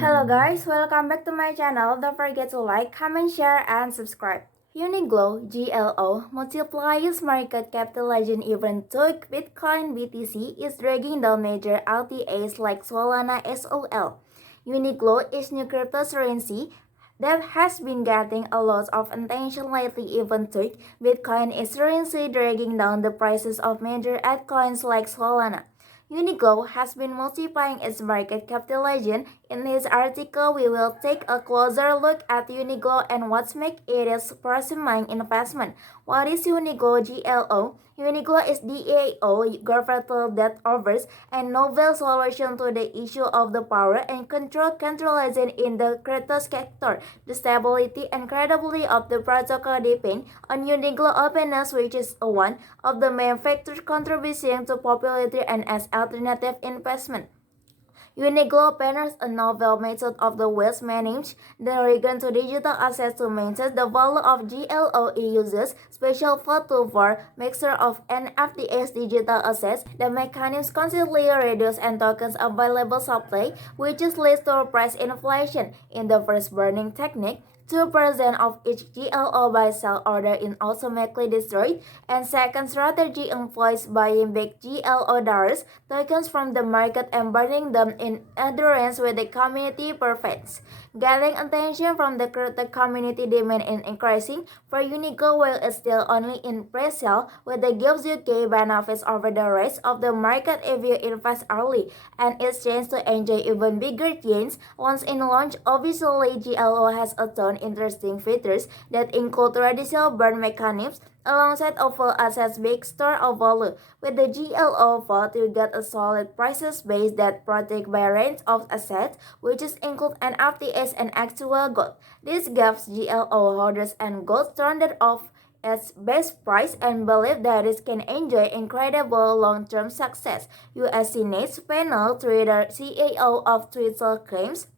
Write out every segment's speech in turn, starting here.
Hello guys, welcome back to my channel. Don't forget to like, comment, share, and subscribe. Uniqlo (GLO) multiplies market capitalization even though Bitcoin BTC is dragging down major LTAs like Solana SOL. Uniqlo is new cryptocurrency that has been getting a lot of attention lately even though Bitcoin is currently dragging down the prices of major altcoins like Solana. Uniqlo has been multiplying its market capitalization. In this article, we will take a closer look at Uniqlo and what makes it a pursuing investment. What is Uniqlo (GLO)? Uniqlo is DAO governmental that offers a novel solution to the issue of the power and controlling in the crypto sector. The stability and credibility of the protocol depend on Uniqlo openness, which is one of the main factors contributing to popularity and as alternative investment. Uniqlo pioneers a novel method of the wealth management, the return to digital assets to maintain the value of GLO uses special photo for mixture of NFTs digital assets. The mechanism constantly reduces and tokens available supply, which leads to price inflation. In the first burning technique, 2% of each GLO by sell order is automatically destroyed, and second strategy employs buying big GLO dollars tokens from the market and burning them in adherence with the community preference. Getting attention from the community demand is increasing for Uniqlo while it's still only in pre-sale, with the gives UK benefits over the rest of the market if you invest early, and it's chance to enjoy even bigger gains once in launch. Obviously, GLO has a ton interesting features that include traditional burn mechanisms alongside of full assets big store of value. With the GLO vault, you get a solid prices base that protect by range of assets, which is include NFTs and actual gold. This gives GLO holders and gold standard of its best price and believe that it can enjoy incredible long-term success. USC Nate's panel trader CEO of Twitter claims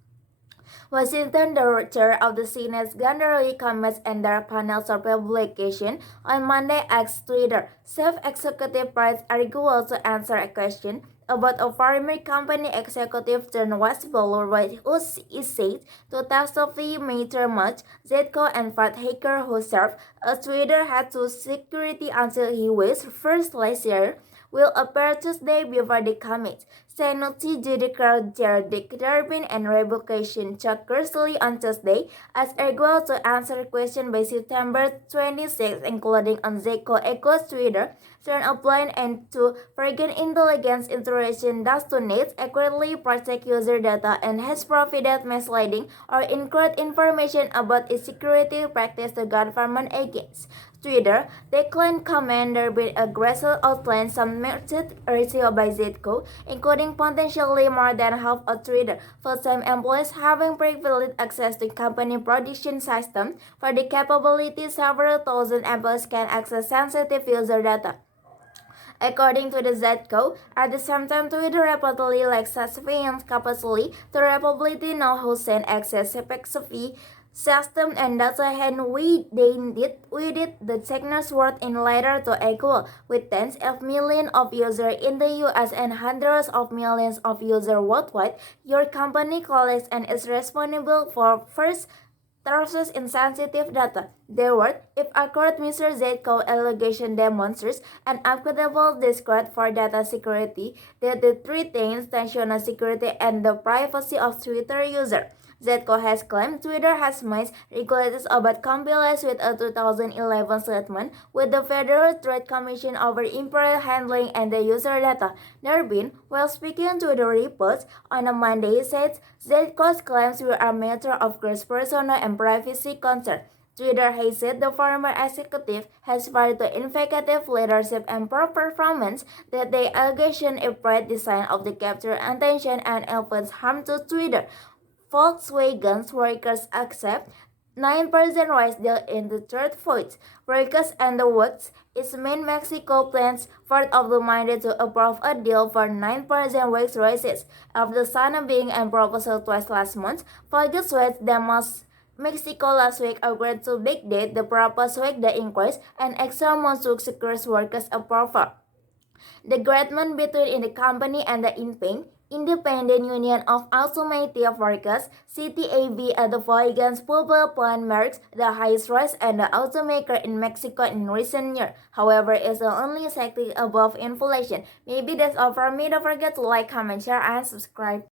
Washington, the chair of the Senate's Gallery comments and their panel's publication on Monday asked Twitter chief executive Bryce Arguel to answer a question about a former company executive turned whistleblower who is said to tacitly matter much. Zetko and Fred Hacker, who served as Twitter head to security until he was first last year, will appear Tuesday before the commit. Senate Judicial Chair Dick Durbin and Revocation Chuck Grassley on Tuesday as Arguel to answer questions by September 26, including on Zetko Echo's Twitter, turn a blind end to foreign intelligence interaction does to need accurately protect user data and has provided misleading or incorrect information about its security practice to government agents. Twitter declined commander with a Gressel outlined some metrics received by Zetko, including potentially more than half of Twitter full-time employees having privileged access to company production system. For the capability, several thousand employees can access sensitive user data. According to the Zetko, at the same time, Twitter reportedly lacks sufficient capacity to reliably know who sent access specific system and data, and we did the techniques work in later to equal with tens of millions of users in the US and hundreds of millions of users worldwide. Your company collects and is responsible for first trusted insensitive data. Their word, if accurate, Mr. Zetko allegation demonstrates an equitable disregard for data security that the threatens national security and the privacy of Twitter users. Zetko has claimed Twitter has made regulators about compliance with a 2011 settlement with the Federal Trade Commission over improper handling and the user data. Durbin, while speaking to the reports on a Monday, said Zetko's claims were a matter of gross personal and privacy concern. Twitter has said the former executive has fired the effective leadership and poor performance, that the allegation is by design of the capture attention and influence harm to Twitter. Volkswagen's workers accept 9% raise deal in the third vote. Workers and the works its main Mexico plans part of the mandate to approve a deal for 9% wage raises. After Sana being a proposal twice last month, Volkswagen Demos Mexico last week agreed to backdate the proposed wage the increase and extra months to secure workers' approval. The agreement between the company and the Independent Union of Automotive Workers (CTAB) at the Volkswagen's Purple Plan marks the highest rise in the automaker in Mexico in recent years. However, it's only slightly above inflation. Maybe that's all for me. Don't forget to like, comment, share, and subscribe.